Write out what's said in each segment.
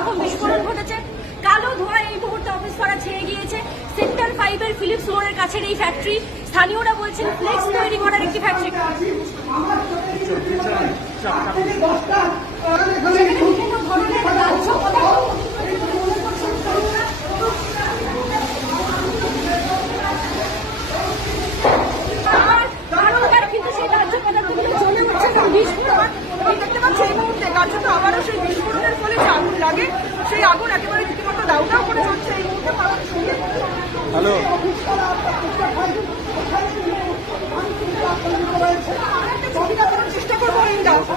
এরকম বিস্ফোরণ ঘটেছে কালো ধোঁয়া এই মুহূর্তে অফিস পাড়া ছেড়ে গিয়েছে সেক্টর ফাইভের ফিলিপস মোড়ের কাছের এই ফ্যাক্টরি স্থানীয়রা বলছেন ফ্লেক্স তৈরি করার একটি ফ্যাক্টরি আমি দেখতে পাচ্ছি এই মুহূর্তে কার্যত আবারও সেই বিস্ফোরণের ফলে যে আগুন লাগে সেই আগুন একেবারে রীতিমতো দাউ দাউ করে চলছে এই মুহূর্তে হ্যালো। চেষ্টা করব জ্বলে উঠল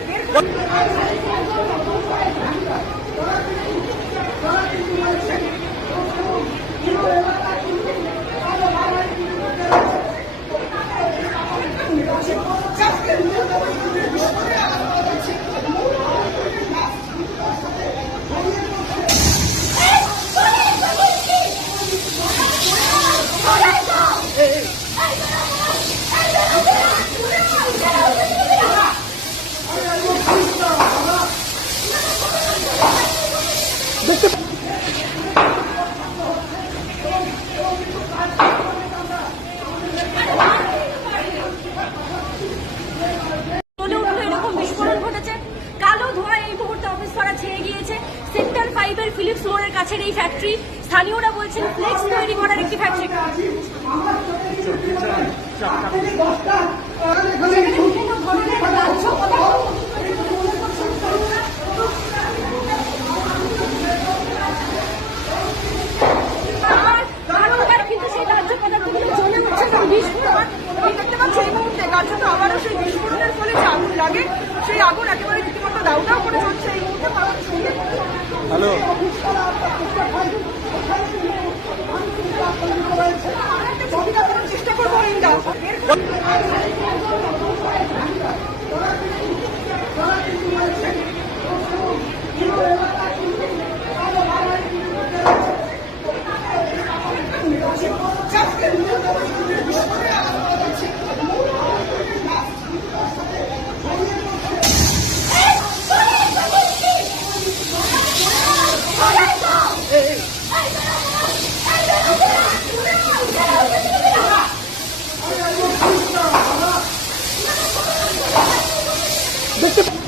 এরকম বিস্ফোরণ ঘটেছে কালো ধোঁয়া এই মুহূর্তে অফিস পাড়া ছেয়ে গিয়েছে সেক্টর ফাইভের ফিলিপস মোড়ের কাছের এই ফ্যাক্টরি স্থানীয়রা বলছেন ফ্লেক্স তৈরি করার একটি ফ্যাক্টরি বিভিন্ন ধরনের রাজ্য পদার্থ আর বারংবার কিন্তু সেই রাজ্য পদার্থগুলো জ্বলে উঠছে এবং বিস্ফোরণ আমি দেখতে পাচ্ছি এই মুহূর্তে কার্যত আবারও সেই বিস্ফোরণের ফলে যে আগুন লাগে সেই আগুন একেবারে রীতিমতো দাউ দাউ করে চলছে এই মুহূর্তে পাওয়ার সঙ্গে দেখানোর চেষ্টা করব Let's go.